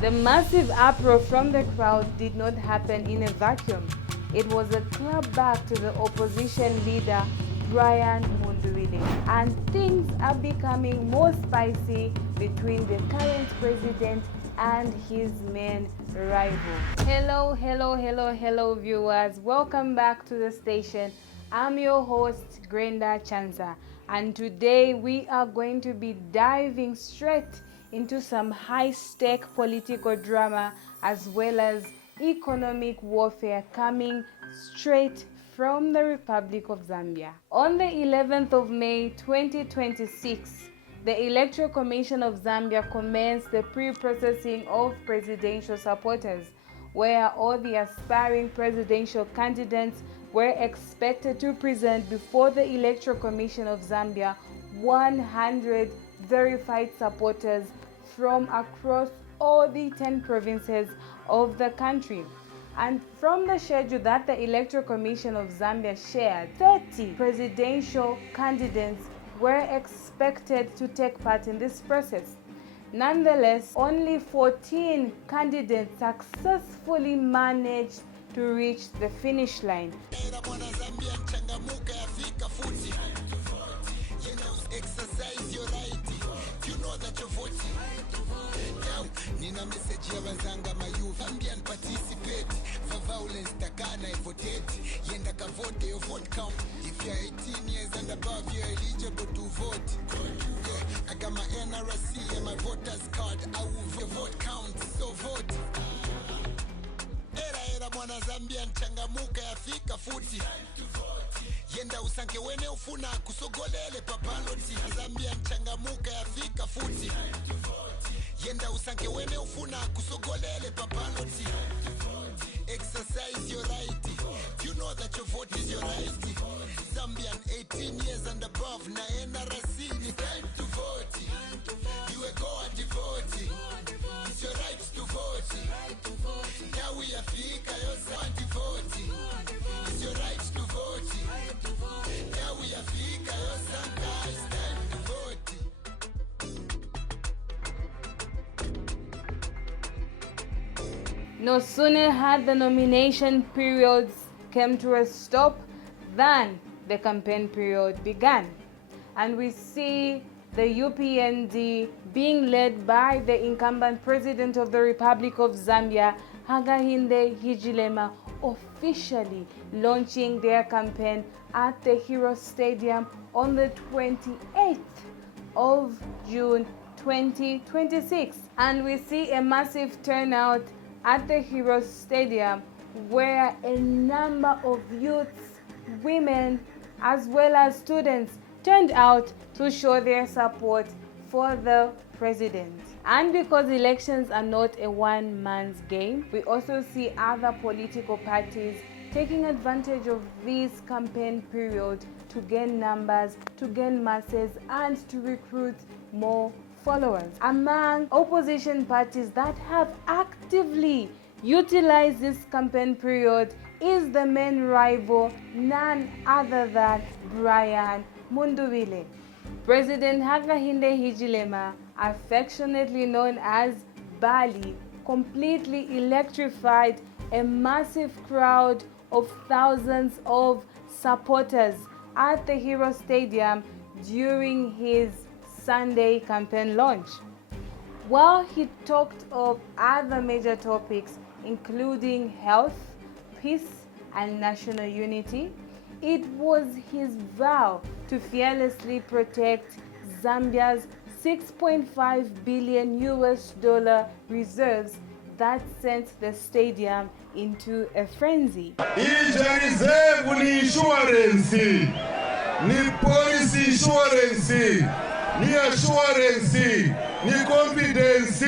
The massive uproar from the crowd did not happen in a vacuum. It was a clap back to the opposition leader, Brian Munduwile. And things are becoming more spicy between the current president and his main rival. Hello viewers. Welcome back to the station. I'm your host, Grenda Chanza. And today we are going to be diving straight into some high-stake political drama as well as economic warfare coming straight from the Republic of Zambia. On the 11th of May 2026, the Electoral Commission of Zambia commenced the pre-processing of presidential supporters, where all the aspiring presidential candidates were expected to present before the Electoral Commission of Zambia 100 verified supporters from across all the 10 provinces of the country. And from the schedule that the Electoral Commission of Zambia shared, 30 presidential candidates were expected to take part in this process. Nonetheless, only 14 candidates successfully managed to reach the finish line. Nina message ya wazanga mayu Zambian participate for violence takana vote yenda ka vote your vote count if you're 18 years and above you're eligible to vote. Yeah, I got my NRC and my voters card. I will vote count, so vote. Era mwana Zambian changamuka yafika futi yenda usanke wene ufuna kusogolele papaloti. Zambian changamuka yafika futi yenda usanke wene ufuna kusogolele papaloti. Exercise your right. You know that your vote is your right. Zambian 18 years and above na NRC ni time to vote. You go and vote. It's your right to vote. Now we are fika your son to vote. It's your right to vote. Now we are fika your son guys time to vote. No sooner had the nomination periods come to a stop than the campaign period began. And we see the UPND being led by the incumbent president of the Republic of Zambia, Hakainde Hichilema, officially launching their campaign at the Hero Stadium on the 28th of June 2026. And we see a massive turnout at the Hero Stadium, where a number of youths, women, as well as students turned out to show their support for the president. And because elections are not a one-man's game, we also see other political parties taking advantage of this campaign period to gain numbers, to gain masses, and to recruit more followers. Among opposition parties that have actively utilized this campaign period is the main rival, none other than Brian Munduwile. President Hakainde Hichilema, affectionately known as Bali, completely electrified a massive crowd of thousands of supporters at the Hero Stadium during his Sunday campaign launch. While he talked of other major topics including health, peace, and national unity, it was his vow to fearlessly protect Zambia's $6.5 billion reserves that sent the stadium into a frenzy. Ni policy insurance, ni assurance, ni confidence.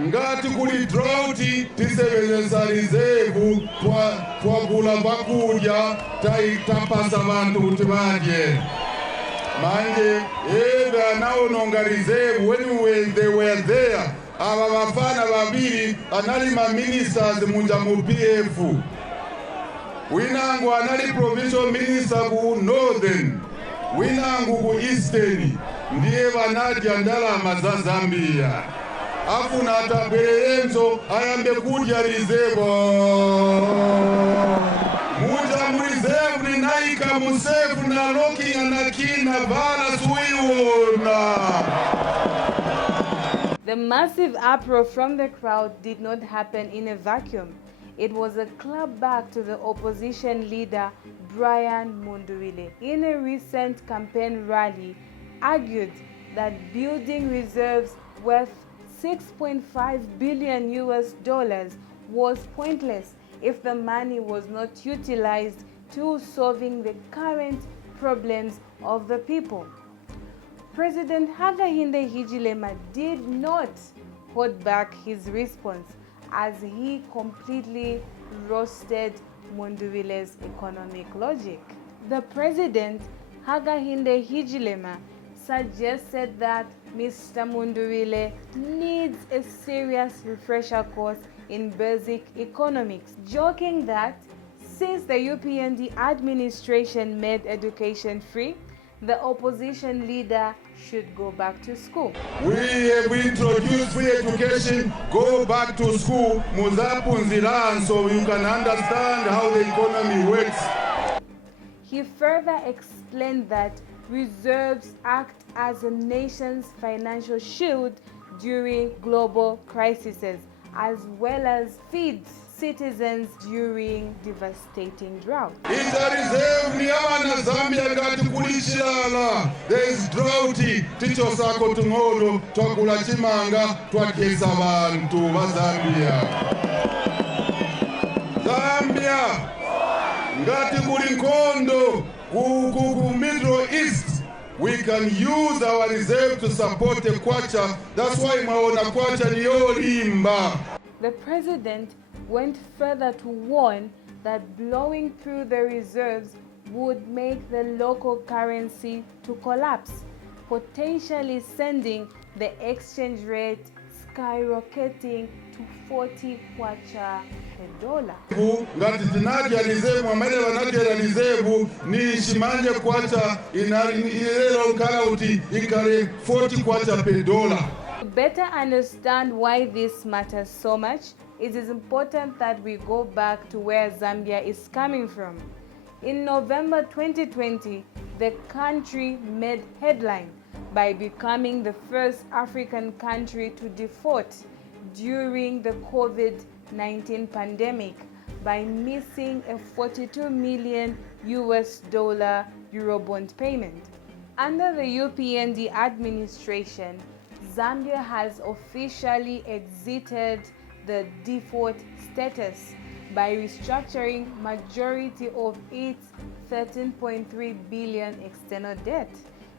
Ngati kuli drought tisebenzesa reserve twagula bakudya tapasa abantu kuti badye. Manje anaononga reserve when they were there. Aba bafana babiri analima ministers munja mu PF. Winangu anali provincial minister ku Northern. winangu ku Eastern ndiye vanadya ndalama za Zambia afuna atabwererenso ayambe kudya rizebo muja murizebo ninaika musefu na lokinga na kina vala suiwona. The massive uproar from the crowd did not happen in a vacuum. It was a clapback to the opposition leader Brian Munduwile. In a recent campaign rally, argued that building reserves worth $6.5 billion was pointless if the money was not utilized to solving the current problems of the people. President Hakainde Hichilema did not hold back his response as he completely roasted Munduwile's economic logic. The president, Hakainde Hichilema, suggested that Mr. Munduwile needs a serious refresher course in basic economics, joking that since the UPND administration made education free, the opposition leader should go back to school. We have introduced free education, go back to school, muzapunziran, so you can understand how the economy works. He further explained that reserves act as a nation's financial shield during global crises, as well as feeds citizens during devastating drought. There is drought, tichosako tungolo, twakula chimanga, twakesa bantu ba Zambia. Zambia, ngati kuli nkondo, ku Middle East, we can use our reserve to support the kwacha. That's why maona kwacha ni yolimba. The president went further to warn that blowing through the reserves would make the local currency to collapse, potentially sending the exchange rate skyrocketing to 40 kwacha per dollar. Ngati tinadya reserve mwamene vanadya reserve ni shimanje kwacha inalelo kauti ikare 40 kwacha per dollar. To better understand why this matters so much, it is important that we go back to where Zambia is coming from. In November 2020, the country made headline by becoming the first African country to default during the COVID-19 pandemic by missing a $42 million Eurobond payment. Under the UPND administration, Zambia has officially exited the default status by restructuring majority of its 13.3 billion external debt.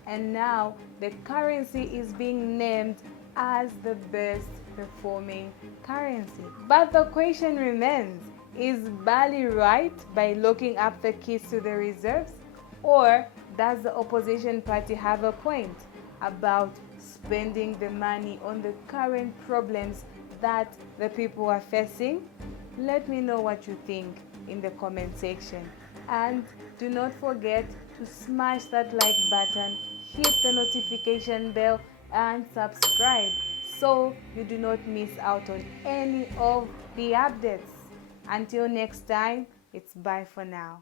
And now the currency is being named as the best performing currency. But the question remains, is Bali right by locking up the keys to the reserves? Or does the opposition party have a point about spending the money on the current problems that the people are facing? Let me know what you think in the comment section. And do not forget to smash that like button, hit the notification bell, and subscribe so you do not miss out on any of the updates. Until next time, it's bye for now.